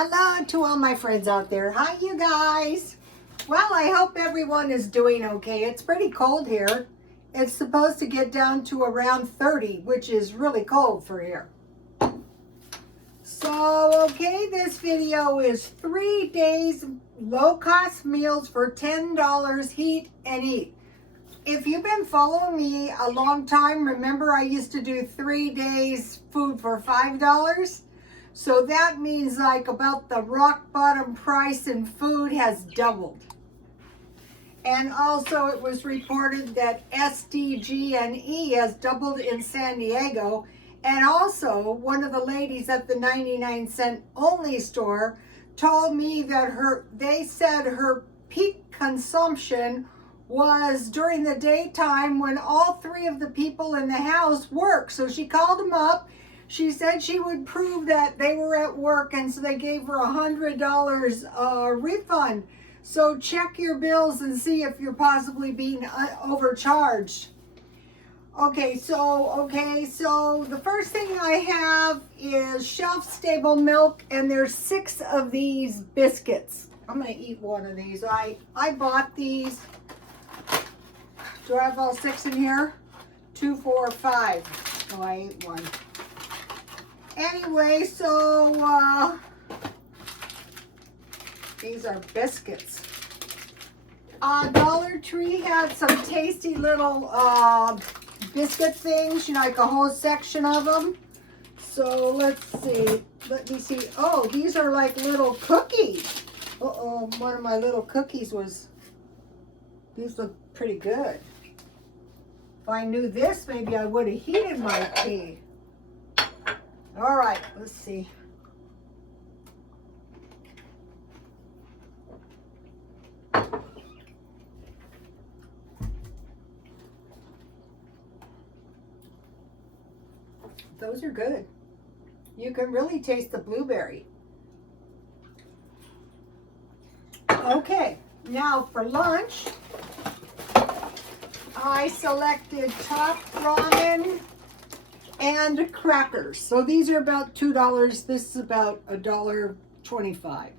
Hello to all my friends out there. Hi, you guys. Well, I hope everyone is doing okay. It's pretty cold here. It's supposed to get down to around 30, which is really cold for here. So, okay, this video is 3 days low-cost meals for $10 heat and eat. If you've been following me a long time, remember I used to do 3 days food for $5? So that means like about the rock bottom price in food has doubled. And also it was reported that SDG&E has doubled in San Diego. And also one of the ladies at the 99-cent only store told me that they said her peak consumption was during the daytime when all 3 of the people in the house work. So she called them up. She said she would prove that they were at work, and so they gave her $100 refund. So check your bills and see if you're possibly being overcharged. Okay, so the first thing I have is shelf-stable milk, and there's 6 of these biscuits. I'm gonna eat one of these. I bought these. Do I have all 6 in here? 2, 4, 5. Oh, I ate one. Anyway, so these are biscuits. Dollar Tree had some tasty little biscuit things, you know, like a whole section of them. So let's see. Let me see. Oh, these are like little cookies. Uh-oh, one of my little cookies was, these look pretty good. If I knew this, maybe I would have heated my tea. All right, let's see. Those are good. You can really taste the blueberry. Okay, now for lunch, I selected top ramen and crackers. So these are about $2. This is about $1.25.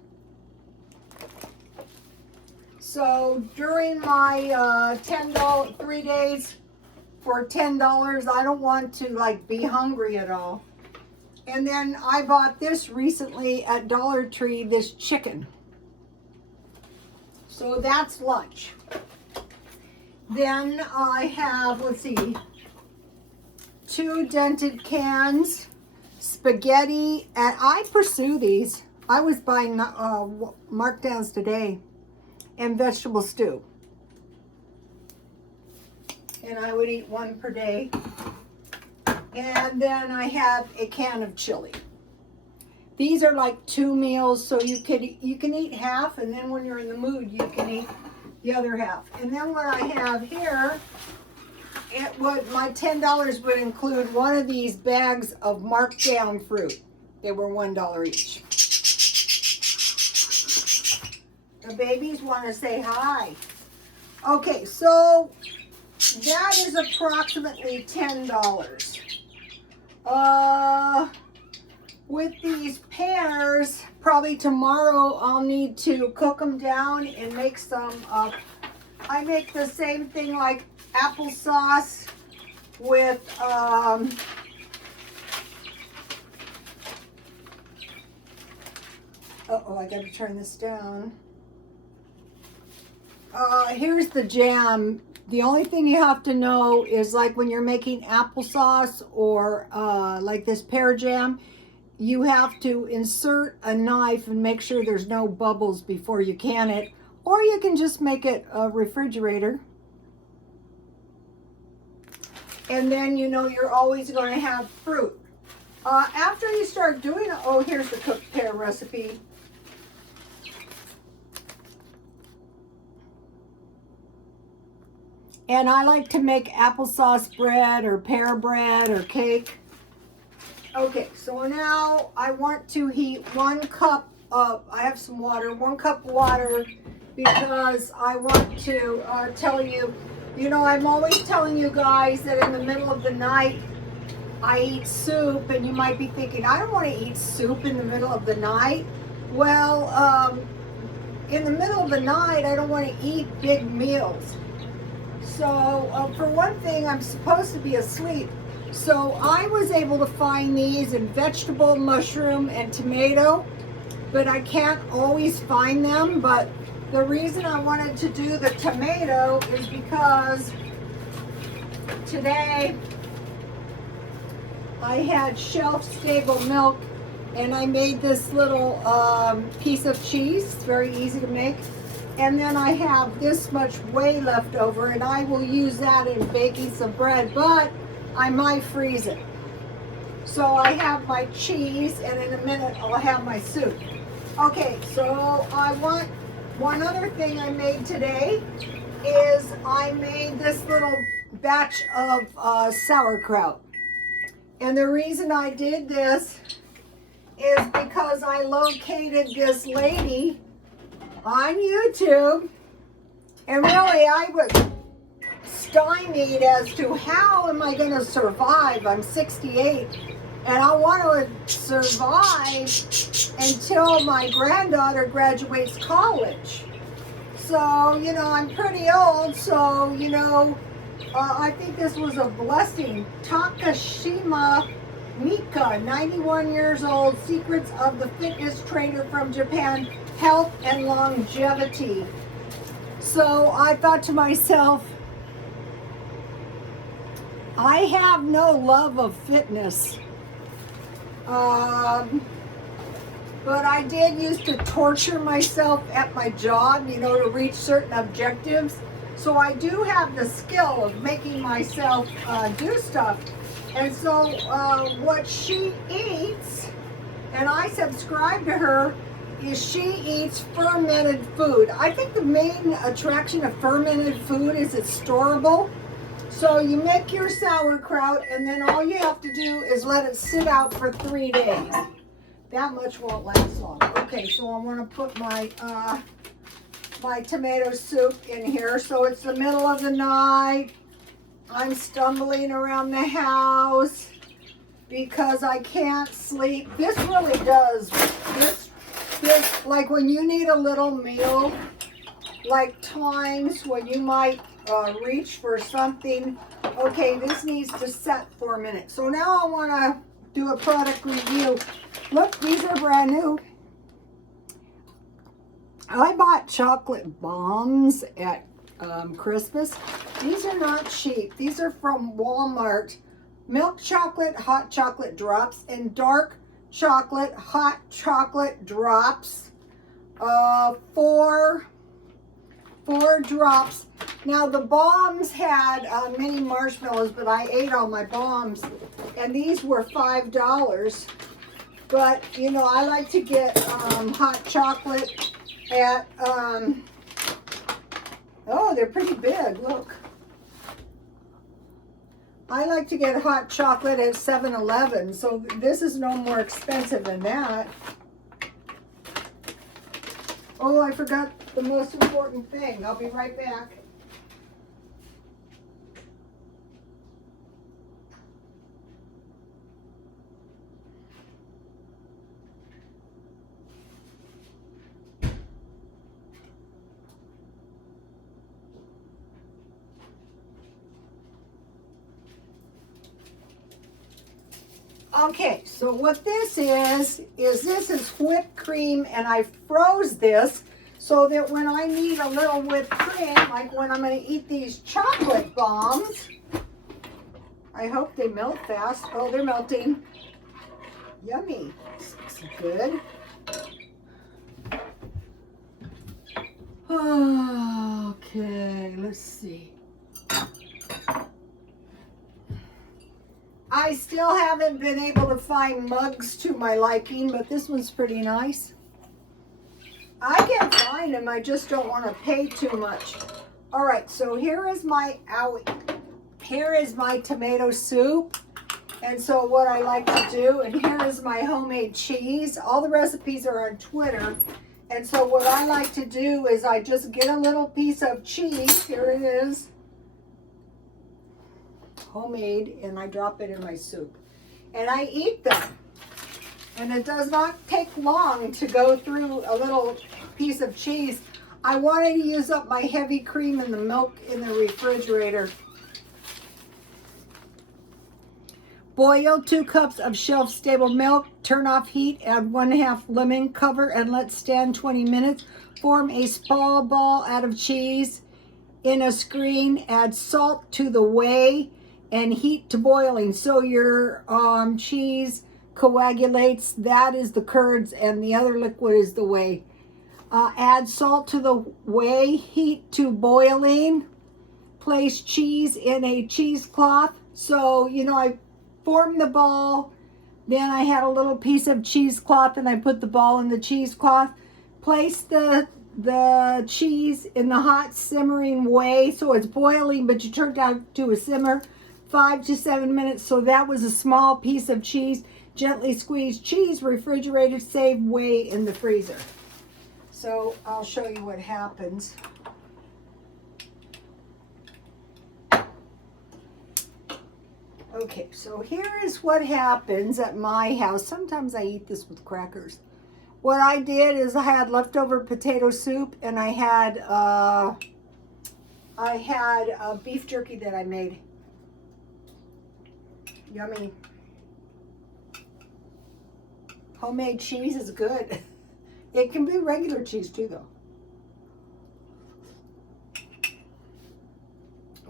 So during my 3 days for $10, I don't want to like be hungry at all. And then I bought this recently at Dollar Tree, this chicken. So that's lunch. Then I have, let's see, 2 dented cans, spaghetti, and I pursue these. I was buying markdowns today, and vegetable stew. And I would eat 1 per day. And then I have a can of chili. These are like 2 meals, so you can eat half, and then when you're in the mood, you can eat the other half. And then what I have here, my $10 would include one of these bags of marked down fruit. They were $1 each. The babies want to say hi. Okay, so that is approximately $10. With these pears, probably tomorrow I'll need to cook them down and make some I make the same thing like applesauce with uh-oh, I gotta turn this down. Here's the jam. The only thing you have to know is like when you're making applesauce or like this pear jam, you have to insert a knife and make sure there's no bubbles before you can it, or you can just make it a refrigerator. And then you know you're always going to have fruit. After you start doing it, oh, here's the cooked pear recipe. And I like to make applesauce bread or pear bread or cake. Okay, so now I want to heat 1 cup of, I have some water, 1 cup water, because I want to tell you, you know, I'm always telling you guys that in the middle of the night, I eat soup, and you might be thinking, I don't want to eat soup in the middle of the night. Well, in the middle of the night, I don't want to eat big meals. So for one thing, I'm supposed to be asleep. So I was able to find these in vegetable, mushroom, and tomato, but I can't always find them. But the reason I wanted to do the tomato is because today I had shelf-stable milk and I made this little piece of cheese. It's very easy to make. And then I have this much whey left over, and I will use that in baking some bread, but I might freeze it. So I have my cheese, and in a minute I'll have my soup. Okay, so one other thing I made today is I made this little batch of sauerkraut. And the reason I did this is because I located this lady on YouTube, and really I was stymied as to how am I going to survive. I'm 68 and I want to survive until my granddaughter graduates college. So, you know, I'm pretty old, so, you know, I think this was a blessing. Takashima Mika, 91 years old, secrets of the fitness trainer from Japan, health and longevity. So I thought to myself, I have no love of fitness. But I did used to torture myself at my job, you know, to reach certain objectives. So I do have the skill of making myself do stuff. And so what she eats, and I subscribe to her, is she eats fermented food. I think the main attraction of fermented food is it's storable. So you make your sauerkraut, and then all you have to do is let it sit out for 3 days. That much won't last long. Okay, so I want to put my my tomato soup in here. So it's the middle of the night. I'm stumbling around the house because I can't sleep. This really does. This, like when you need a little meal, like times when you might reach for something. Okay, this needs to set for a minute. So now I want to do a product review. Look, these are brand new. I bought chocolate bombs at Christmas. These are not cheap. These are from Walmart. Milk chocolate, hot chocolate drops, and dark chocolate, hot chocolate drops. Four drops. Now the bombs had mini marshmallows, but I ate all my bombs, and these were $5. But you know, I like to get hot chocolate at oh, they're pretty big. Look, I like to get hot chocolate at 7-Eleven, so this is no more expensive than that. Oh, I forgot the most important thing. I'll be right back. Okay, so what this is this is whipped cream, and I froze this so that when I need a little whipped cream, like when I'm going to eat these chocolate bombs, I hope they melt fast. Oh, they're melting. Yummy. This looks good. Okay, let's see. I still haven't been able to find mugs to my liking, but this one's pretty nice. I can find them, I just don't want to pay too much. All right, so here is my tomato soup. And so what I like to do, and here is my homemade cheese. All the recipes are on Twitter. And so what I like to do is I just get a little piece of cheese. Here it is. Homemade, and I drop it in my soup. And I eat them. And it does not take long to go through a little piece of cheese. I wanted to use up my heavy cream and the milk in the refrigerator. Boil 2 cups of shelf-stable milk. Turn off heat. Add 1/2 lemon. Cover and let stand 20 minutes. Form a small ball out of cheese in a screen. Add salt to the whey and heat to boiling. So your cheese coagulates. That is the curds, and the other liquid is the whey. Add salt to the whey. Heat to boiling. Place cheese in a cheesecloth. So, you know, I formed the ball, then I had a little piece of cheesecloth and I put the ball in the cheesecloth. Place the cheese in the hot simmering whey, so it's boiling, but you turn it down to a simmer, 5 to 7 minutes. So that was a small piece of cheese. Gently squeeze cheese, refrigerated, save whey in the freezer. So I'll show you what happens. Okay, so here is what happens at my house. Sometimes I eat this with crackers. What I did is I had leftover potato soup, and I had beef jerky that I made. Yummy. Homemade cheese is good. It can be regular cheese too, though.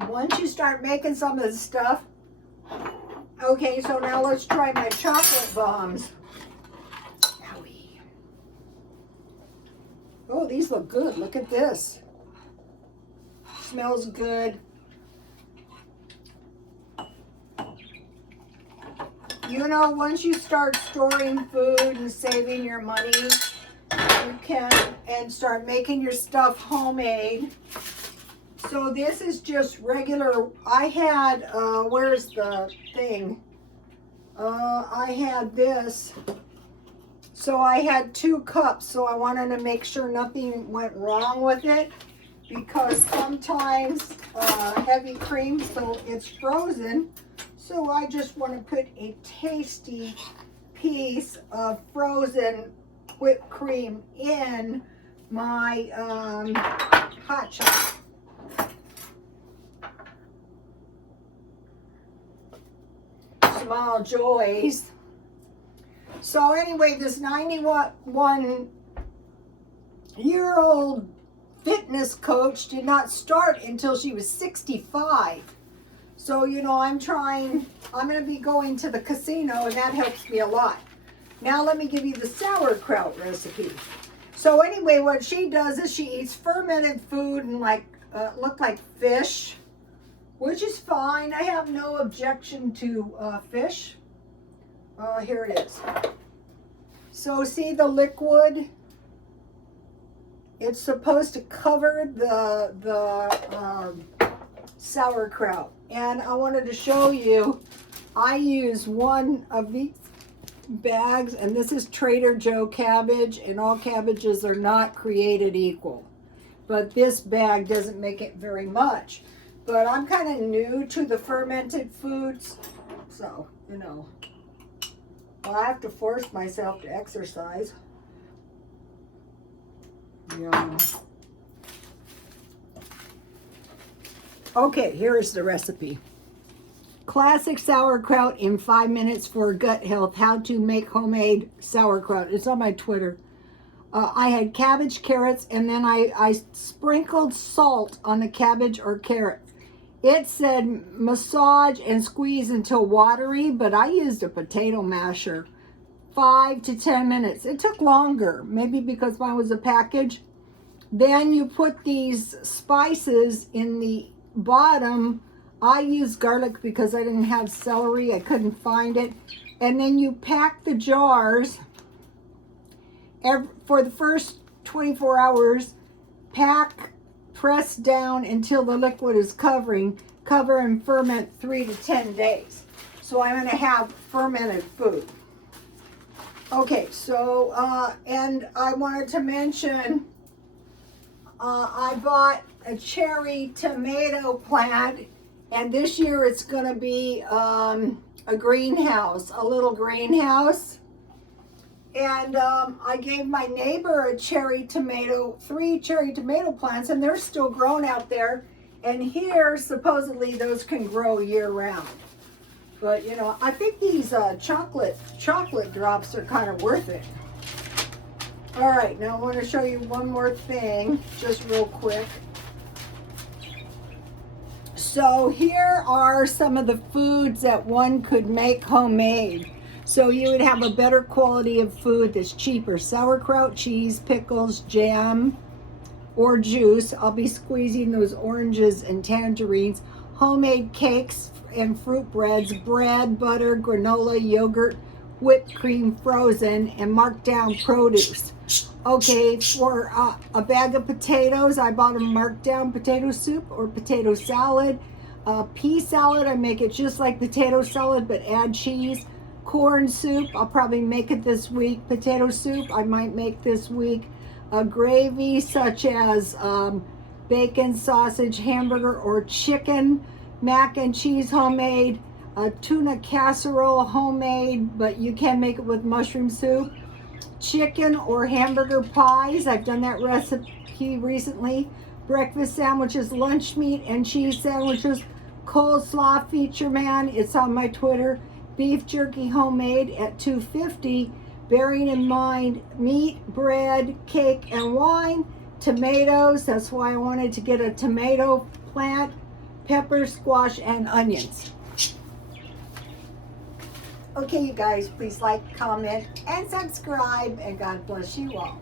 Once you start making some of this stuff, okay, so now let's try my chocolate bombs. Owie. Oh, these look good. Look at this. Smells good. You know, once you start storing food and saving your money, you can, and start making your stuff homemade. So this is just regular. I had, where's the thing? I had this. So I had 2 cups. So I wanted to make sure nothing went wrong with it, because sometimes heavy cream, so it's frozen. So I just want to put a tasty piece of frozen whipped cream in my hot chocolate. Small joys. So anyway, this 91-year-old fitness coach did not start until she was 65. So, you know, I'm going to be going to the casino, and that helps me a lot. Now let me give you the sauerkraut recipe. So anyway, what she does is she eats fermented food and look like fish, which is fine. I have no objection to fish. Here it is. So see the liquid? It's supposed to cover the sauerkraut. And I wanted to show you, I use one of these bags, and this is Trader Joe cabbage, and all cabbages are not created equal. But this bag doesn't make it very much. But I'm kind of new to the fermented foods, so, you know, I have to force myself to exercise. Yum. Okay, here is the recipe. Classic sauerkraut in 5 minutes for gut health. How to make homemade sauerkraut. It's on my Twitter. I had cabbage, carrots, and then I sprinkled salt on the cabbage or carrot. It said massage and squeeze until watery, but I used a potato masher. 5 to 10 minutes. It took longer, maybe because mine was a package. Then you put these spices in the bottom. I used garlic because I didn't have celery. I couldn't find it. And then you pack the jars for the first 24 hours. Pack, press down until the liquid is cover and ferment 3 to 10 days. So I'm going to have fermented food. Okay, so and I wanted to mention I bought a cherry tomato plant, and this year it's going to be a greenhouse, a little greenhouse. And I gave my neighbor a three cherry tomato plants, and they're still growing out there. And here, supposedly, those can grow year round. But you know, I think these chocolate drops are kind of worth it. All right, now I want to show you one more thing, just real quick. So here are some of the foods that one could make homemade. So you would have a better quality of food that's cheaper. Sauerkraut, cheese, pickles, jam, or juice. I'll be squeezing those oranges and tangerines. Homemade cakes and fruit breads, bread, butter, granola, yogurt, whipped cream frozen, and marked down produce. Okay, for a bag of potatoes, I bought a marked down potato soup or potato salad. Pea salad, I make it just like potato salad, but add cheese. Corn soup, I'll probably make it this week. Potato soup, I might make this week. A gravy such as bacon, sausage, hamburger, or chicken. Mac and cheese, homemade. A tuna casserole, homemade, but you can make it with mushroom soup. Chicken or hamburger pies, I've done that recipe recently. Breakfast sandwiches, lunch meat and cheese sandwiches. Coleslaw feature man, it's on my Twitter. Beef jerky, homemade at $2.50. Bearing in mind meat, bread, cake, and wine. Tomatoes, that's why I wanted to get a tomato plant. Peppers, squash, and onions. Okay, you guys, please like, comment, and subscribe, and God bless you all.